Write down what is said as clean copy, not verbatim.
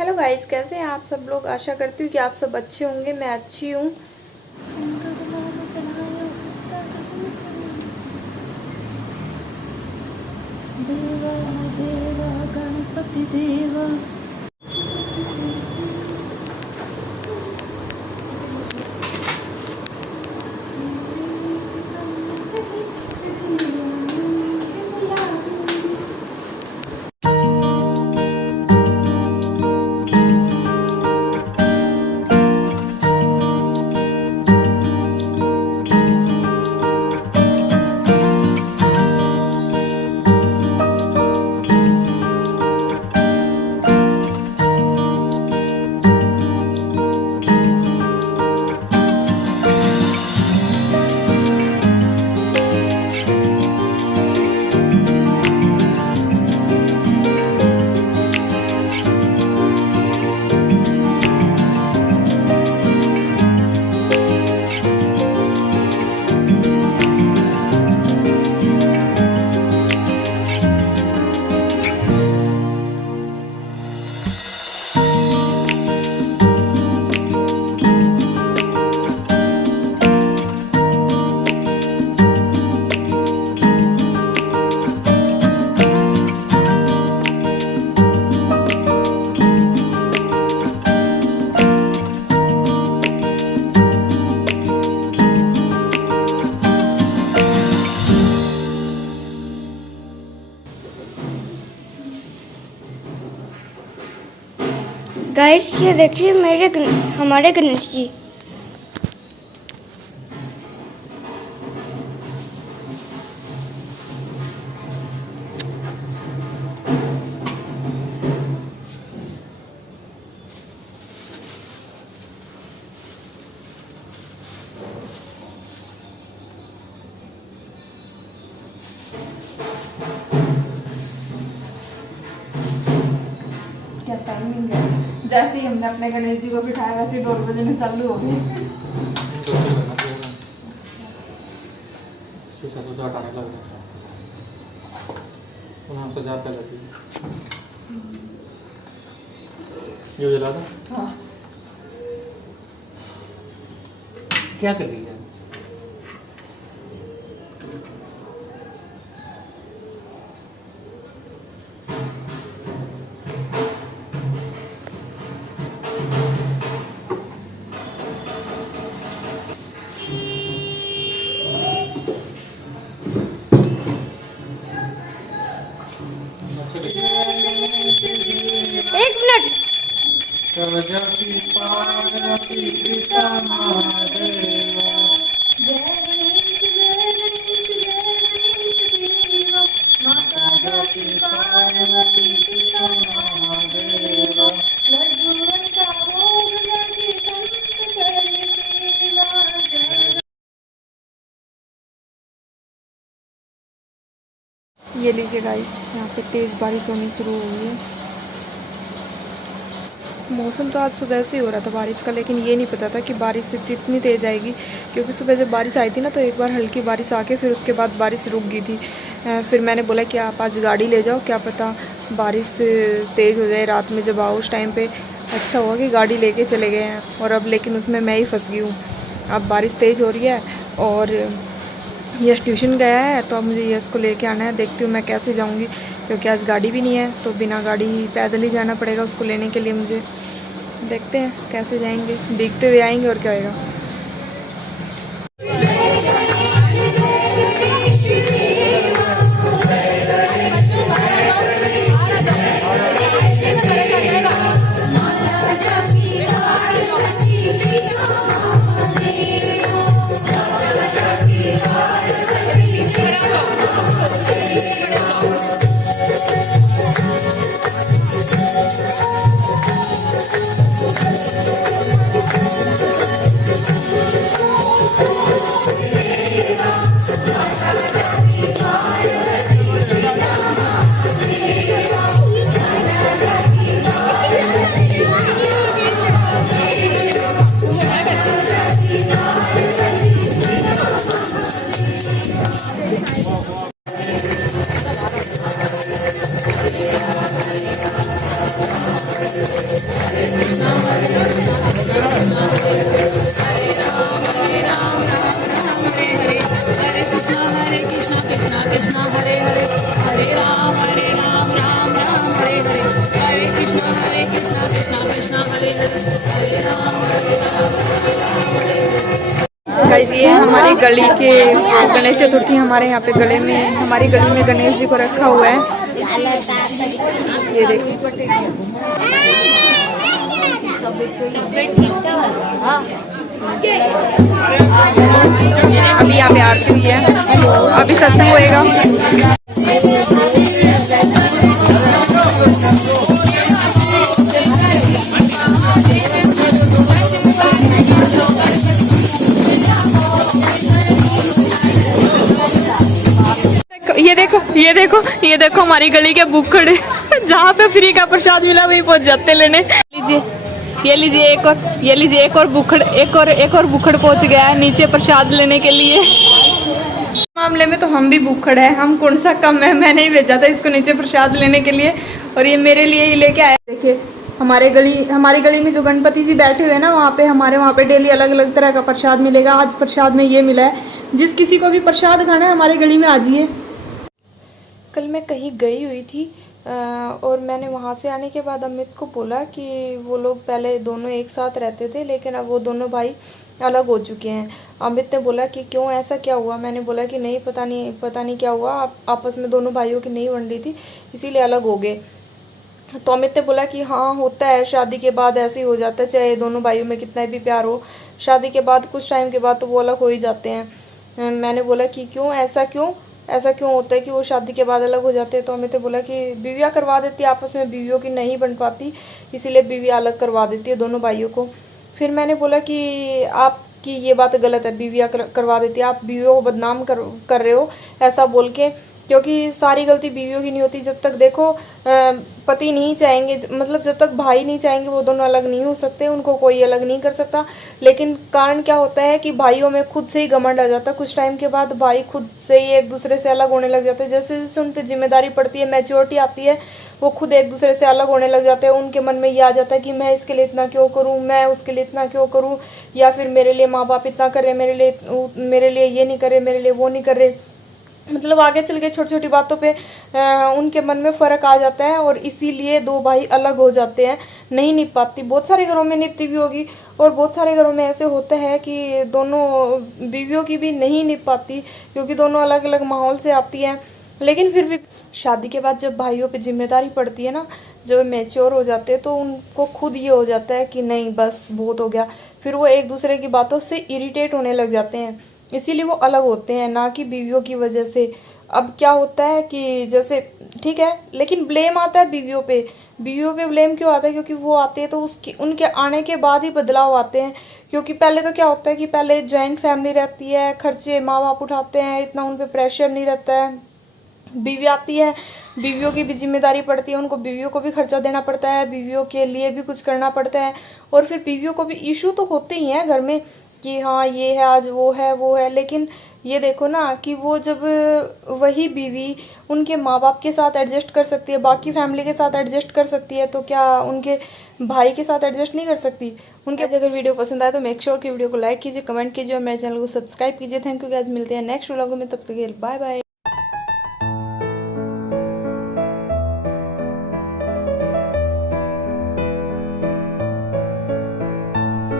Hello guys, कैसे हैं आप सब लोग। आशा करती हूँ कि आप सब अच्छे होंगे। मैं अच्छी हूँ। देवा देवा गणपति देवा। गाइस ये देखिए हमारे गणेश जी। क्या टाइमिंग है। जैसे ही हमने अपने गणेश जी को बिठाया वैसे ही 2 बजने चालू हो गए। हाँ। क्या कर रही है? एक मिनट। ये लीजिए गाइस, यहाँ पे तेज़ बारिश होनी शुरू हो गई है। मौसम तो आज सुबह से ही हो रहा था बारिश का, लेकिन ये नहीं पता था कि बारिश इतनी तेज़ आएगी। क्योंकि सुबह जब बारिश आई थी ना, तो एक बार हल्की बारिश आके फिर उसके बाद बारिश रुक गई थी। फिर मैंने बोला कि आप आज गाड़ी ले जाओ, क्या पता बारिश तेज़ हो जाए रात में जब आओ उस टाइम पे। अच्छा हुआ कि गाड़ी लेके चले गए हैं, और अब लेकिन उसमें मैं ही फंस गई हूँ। अब बारिश तेज़ हो रही है और यश ट्यूशन गया है, तो अब मुझे यश को लेके आना है। देखती हूँ मैं कैसे जाऊँगी, क्योंकि आज गाड़ी भी नहीं है, तो बिना गाड़ी पैदल ही जाना पड़ेगा उसको लेने के लिए मुझे। देखते हैं कैसे जाएंगे, भीगते हुए आएंगे और क्या होएगा। गाइस ये हमारी गली के गणेश चतुर्थी हमारे यहाँ पे गले में हमारी गली में गणेश जी को रखा हुआ है। ये देखिए अभी यहाँ पे आरती हुई है, अभी सत्संग होएगा। ये देखो हमारी गली के बुखड़े जहाँ पे फ्री का प्रसाद मिला वही पहुंच जाते लेने। ये लीजिए एक और बुखड़ पहुंच गया है नीचे प्रसाद लेने के लिए। मामले में तो हम भी बुखड़ है, हम कौन सा कम है। मैंने ही भेजा था इसको नीचे प्रसाद लेने के लिए और ये मेरे लिए ही लेके आया। देखिए हमारी गली में जो गणपति जी बैठे हुए हैं ना, वहाँ पे डेली अलग अलग तरह का प्रसाद मिलेगा। आज प्रसाद में ये मिला है। जिस किसी को भी प्रसाद खाना है हमारे गली में आ जाइए। कल मैं कहीं गई हुई थी और मैंने वहाँ से आने के बाद अमित को बोला कि वो लोग पहले दोनों एक साथ रहते थे लेकिन अब वो दोनों भाई अलग हो चुके हैं। अमित ने बोला कि क्यों, ऐसा क्या हुआ। मैंने बोला कि नहीं पता नहीं क्या हुआ, आपस में दोनों भाइयों की नहीं बन रही थी इसीलिए अलग हो गए। तो अमित ने बोला कि हाँ होता है, शादी के बाद ऐसे ही हो जाता है, चाहे दोनों भाइयों में कितना भी प्यार हो, शादी के बाद कुछ टाइम के बाद तो वो अलग हो ही जाते हैं। मैंने बोला कि क्यों, ऐसा क्यों होता है कि वो शादी के बाद अलग हो जाते हैं। तो अमित ने बोला कि बीवियाँ करवा देती है आपस में, बीवियों की नहीं बन पाती इसीलिए बीवियाँ अलग करवा देती है दोनों भाइयों को। फिर मैंने बोला कि आपकी ये बात गलत है, बीवियाँ करवा देती है, आप बीवियों को बदनाम कर रहे हो ऐसा बोल के, क्योंकि सारी गलती बीवियों की नहीं होती। जब तक देखो पति नहीं चाहेंगे, मतलब जब तक भाई नहीं चाहेंगे वो दोनों अलग नहीं हो सकते, उनको कोई अलग नहीं कर सकता। लेकिन कारण क्या होता है कि भाइयों में खुद से ही घमंड आ जाता है। कुछ टाइम के बाद भाई खुद से ही एक दूसरे से अलग होने लग जाते हैं। जैसे जैसे उन पर जिम्मेदारी पड़ती है, मैच्योरिटी आती है, वो खुद एक दूसरे से अलग होने लग जाते हैं। उनके मन में ये आ जाता है कि मैं इसके लिए इतना क्यों करूँ, मैं उसके लिए इतना क्यों करूँ, या फिर मेरे लिए माँ बाप इतना कर रहे, मेरे लिए ये नहीं कर रहे, मेरे लिए वो नहीं कर रहे। मतलब आगे चल के छोटी छोटी बातों पे उनके मन में फ़र्क आ जाता है और इसीलिए दो भाई अलग हो जाते हैं, नहीं निभ पाती। बहुत सारे घरों में निभती भी होगी और बहुत सारे घरों में ऐसे होता है कि दोनों बीवियों की भी नहीं निभ पाती क्योंकि दोनों अलग अलग माहौल से आती हैं। लेकिन फिर भी शादी के बाद जब भाइयों पे जिम्मेदारी पड़ती है ना, जब मैच्योर हो जाते हैं तो उनको खुद ये हो जाता है कि नहीं बस बहुत हो गया। फिर वो एक दूसरे की बातों से इरिटेट होने लग जाते हैं, इसीलिए वो अलग होते हैं, ना कि बीवियों की वजह से। अब क्या होता है कि जैसे ठीक है, लेकिन ब्लेम आता है बीवियों पे ब्लेम क्यों आता है? क्योंकि वो आते हैं तो उनके आने के बाद ही बदलाव आते हैं। क्योंकि पहले तो क्या होता है कि पहले जॉइंट फैमिली रहती है, खर्चे माँ बाप उठाते हैं, इतना उन पर प्रेशर नहीं रहता है। बीवी आती है, बीवियों की भी जिम्मेदारी पड़ती है, उनको बीवियों को भी खर्चा देना पड़ता है, बीवियों के लिए भी कुछ करना पड़ता है। और फिर बीवियों को भी इशू तो होते ही हैं घर में कि हाँ ये है, आज वो है। लेकिन ये देखो ना कि वो जब वही बीवी उनके माँ बाप के साथ एडजस्ट कर सकती है, बाकी फैमिली के साथ एडजस्ट कर सकती है, तो क्या उनके भाई के साथ एडजस्ट नहीं कर सकती? उनके अगर वीडियो पसंद आए तो मेक श्योर कि वीडियो को लाइक कीजिए, कमेंट कीजिए और मेरे चैनल को सब्सक्राइब कीजिए। थैंक यू गाइस, मिलते हैं नेक्स्ट व्लॉग में, तब तक के लिए बाय बाय।